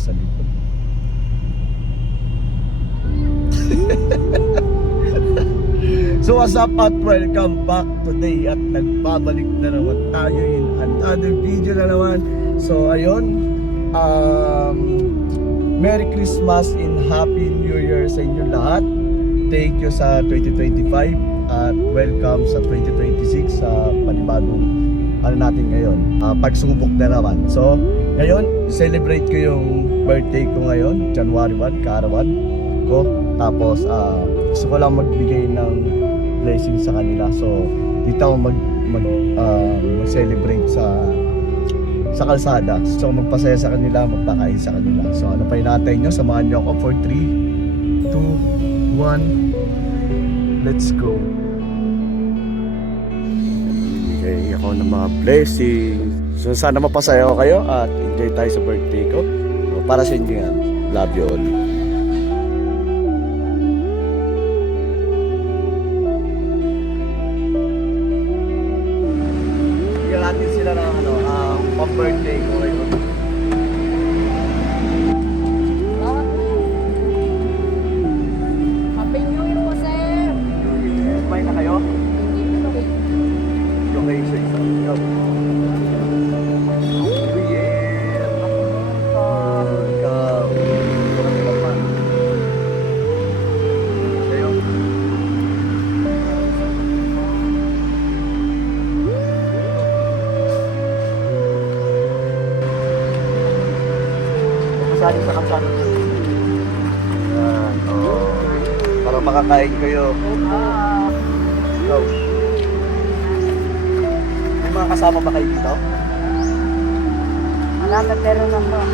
nasa likod. So what's up at welcome back today at nagbabalik na naman tayo in another video na naman. So ayun, Merry Christmas and Happy New Year sa inyo lahat. Thank you sa 2025 at welcome sa 2026 sa panibagong natin ngayon, pagsubok na naman. So ngayon, celebrate ko yung birthday ko ngayon, January 1, kaarawan ko. Tapos gusto ko lang magbigay ng blessing sa kanila. So dito ako mag-celebrate sa kalsada. So magpasaya sa kanila, magpakain sa kanila. So ano pa hinatay nyo? Samahan nyo ako for 3, 2, 1. Let's go. Okay, ako ng mga blessings. So sana mapasaya ko kayo at enjoy tayo sa birthday ko. So, para sa inyo yan. Love you all. Bigyan natin sila ng pang-birthday ko ngayon. Happy New Year po, sir! Kumain na kayo? Yung kayo sa isang ikaw. New Year! Ikaw. Ito kasi naman. Sa'yo. Masali sa kalsada. Yan, oo. Para makakain kayo. Ikaw. May mga kasama ba kayo dito? Marami pero naman.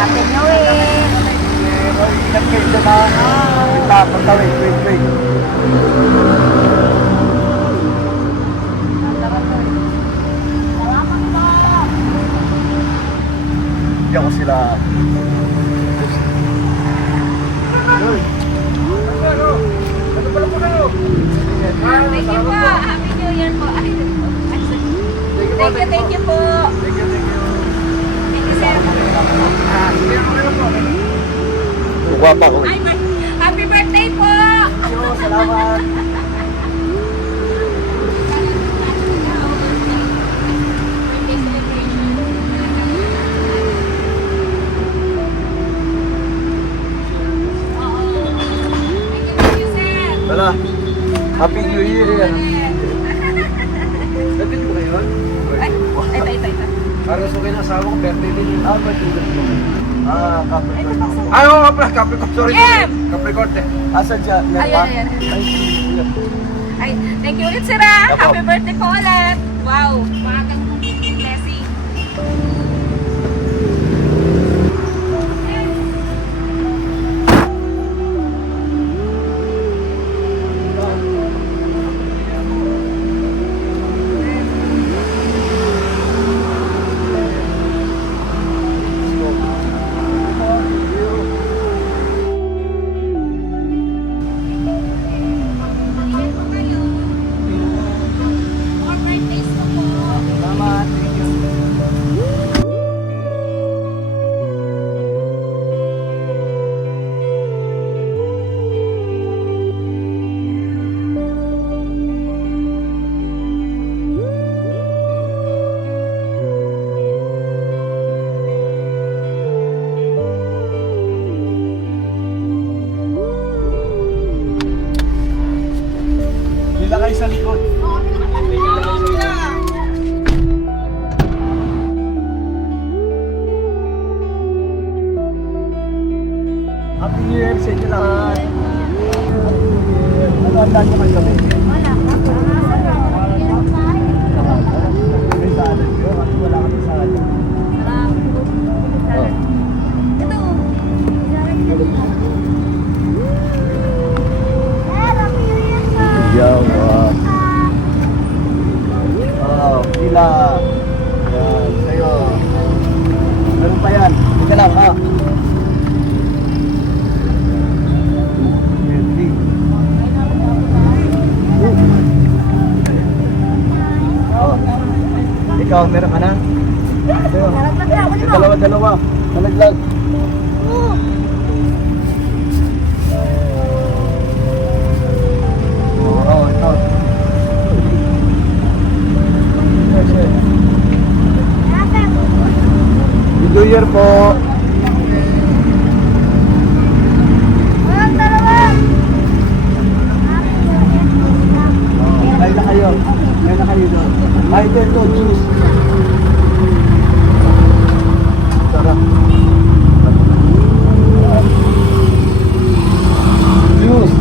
Happy New Year! Ingat kayo dyan ha. Wait. Bigyan ko sila. Thank you po! Happy New Year po! Thank you po! Thank you. Thank you, sir! Guwapa ko. Ay, happy birthday po! Salamat. Birthday celebration. Oo. Thank you, sir! Wala. Happy New Year. Dapat mo ngayon? Ay, ito. Para gusto kayo ng asawa ko, birthday din yun. Birthday ko. Capricorn. Ay, oo nga pala, Capricorn. Sorry. Em! Capricorn eh. Asa dyan? Meron Ayun. Ay, Ay, thank you ulit, sir, ah. Apo. Happy birthday po ulit. Wow, magang blessing. More birthdays po po. Tama. Sheila. Yan, sa'yo. Meron pa yan. Ika lang, ha? Henry. Oh. Ikaw, meron ka na? Sa'yo. Dalawa-dalawa. Nalaglag. Oh, ito. New Year po. Kain na kayo. Kain na kayo doon. Ay, ito, juice. Sarap. Juice.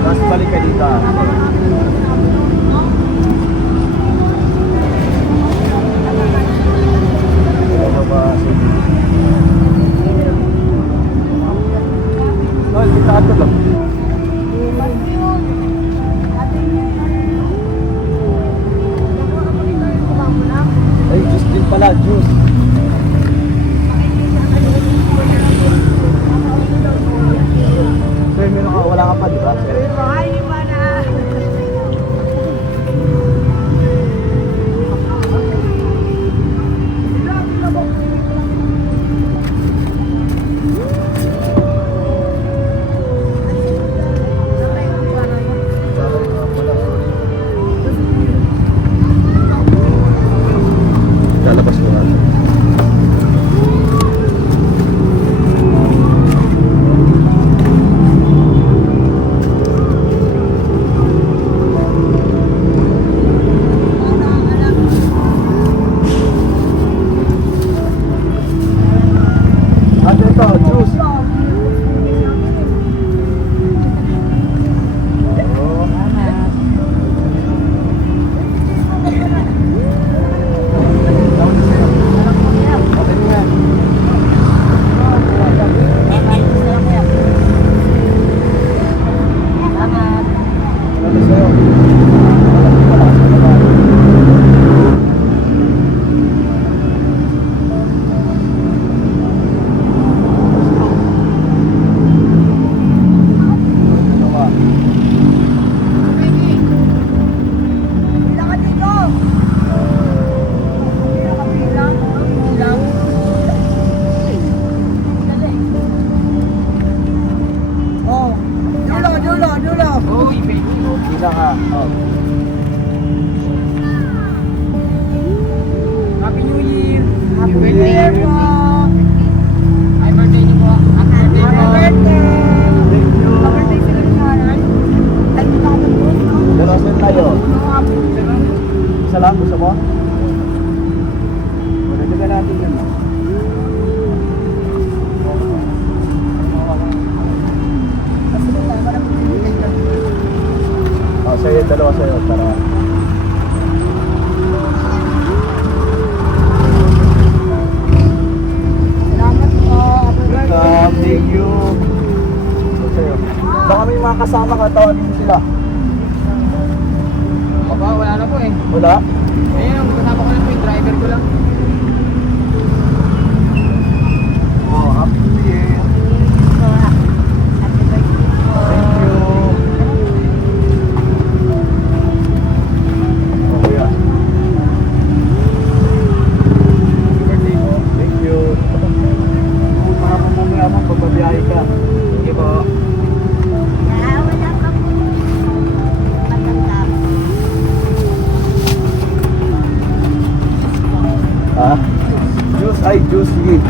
Tapos balik ka dito. Tol, kita ka to lang. Ay, juice din pala, juice. Sir, meron ka, wala ka pa, di ba? Lalabas ko nga. Ano ito? Juice. Oh. Okay na yan. Ano sa'yo? Sila ka. Oh. Happy New Year! Happy birthday po. Happy birthday niyo po. Happy birthday po. Thank you. Dalawa sila tayo. Isa lang, gusto mo? Dagdagan natin yun. Oh, sa'yo, dalawa sa'yo para... Salamat po. Welcome, thank you. So, sa'yo. Baka may mga kasama ka, tawagin mo sila. Baba, wala na po eh. Wala? Ayun, kasama ko lang po yung driver ko lang. Oh, happy New Year. Happy birthday po. Thank you. Oh, kuya. Happy birthday po. Thank you. Mga pamumaya mo, pagbabiyahe ka. Thank you po. Wala pa po. Ha? Juice, ay juice, sige.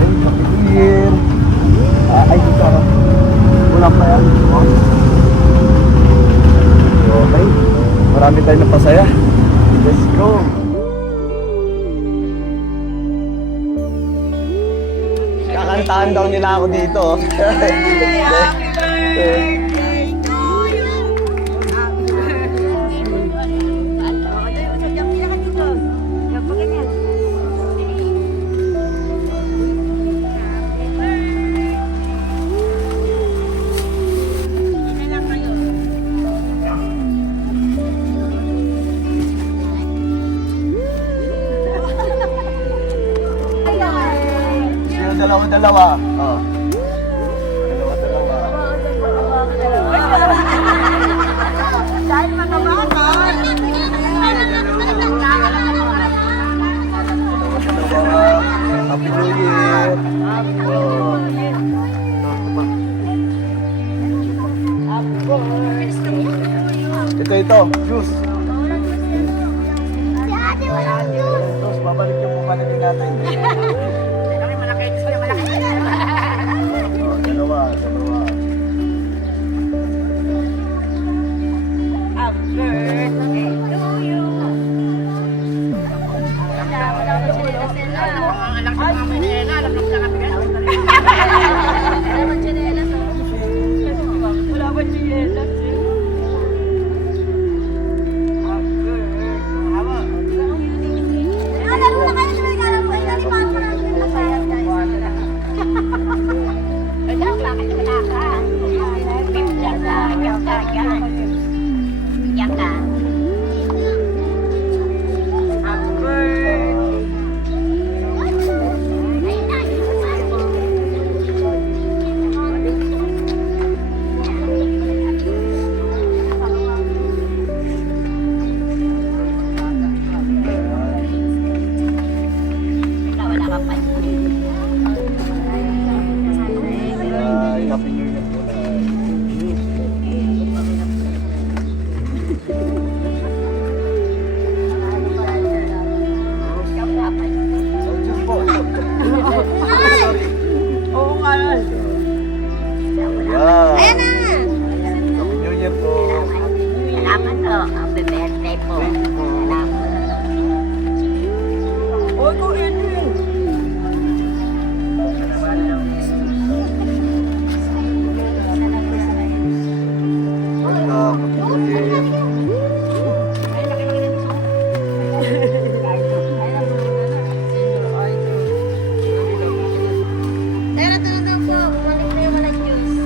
Ay, kapitulin. Ay, dito ako. Kulang pa yan. Okay. Marami tayong napasaya. Let's go. Kakantahan daw nila ako dito. Sino dalawa-dalawa? Oh. Dalawa-dalawa. Dahil mga bata. Dalawa. Happy New Year. Oh. Ito. Juice. Juice, babalik yung mukha na din natin. Oh, dalawa. Ay, Happy New Year po. Juice po. Oo nga. Yeah. Ayan na. Happy New Year po. Salamat po. Happy birthday po. Salamat. Oy, ko Edwin. Welcome. Happy New Year. Tara, tulog po. Balik na yung walang juice.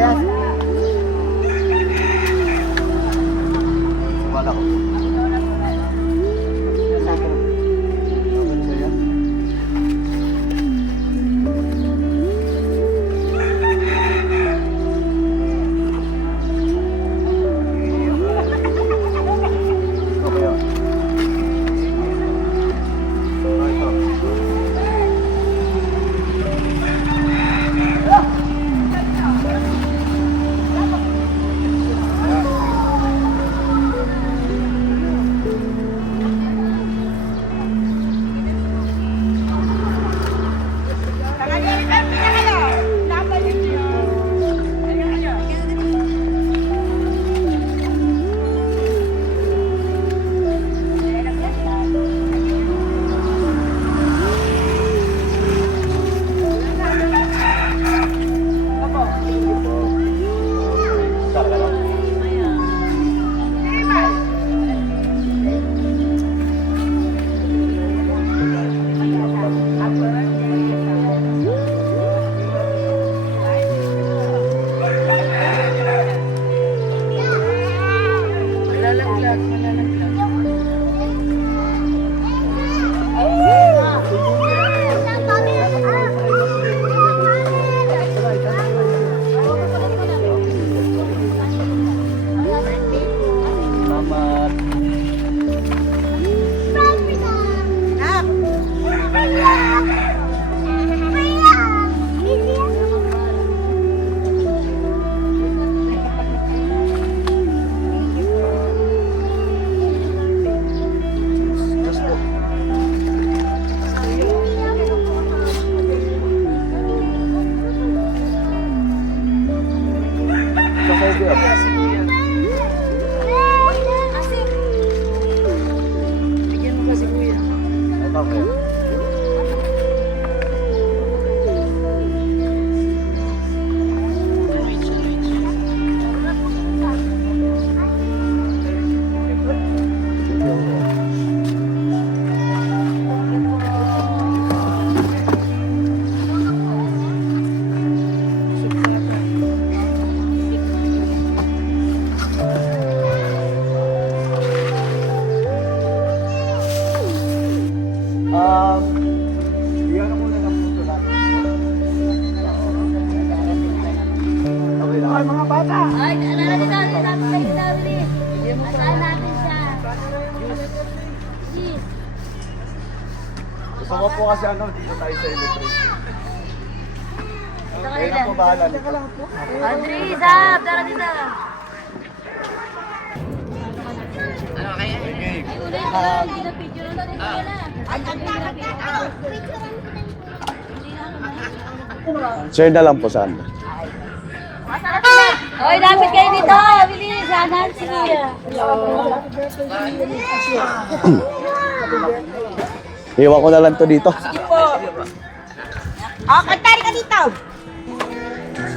Wala ko. Okay, oh. Salamat. Sakay ko yan. Okay. Iyan ako na ng puto natin. Okay lang. Ay, mga bata! Ay, alala dito, dito natin. Asahan natin siya. Cheese. Gusto ko po kasi dito tayo sa electric. Ito Kaya na po bahala dito. Andres, up! Tara dito. Okay. Ulit na lang, hindi na picture na dito na. Share na lang po saan. Hoy, dapat kayo dito. Bilis, Nancy. Iwan ko na lang to dito. Oh, kantari ka dito.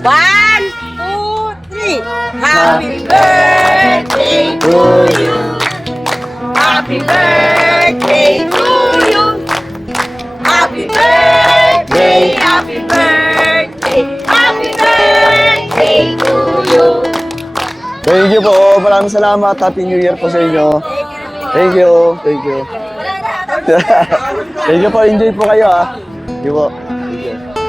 1, 2, 3. Happy birthday to you. Happy birthday to you. Happy birthday, happy birthday, happy birthday to you. Thank you po. Maraming salamat. Happy New Year po sa inyo. Thank you. Thank you. Thank you po. Enjoy po kayo, ha. Thank you po. Thank you.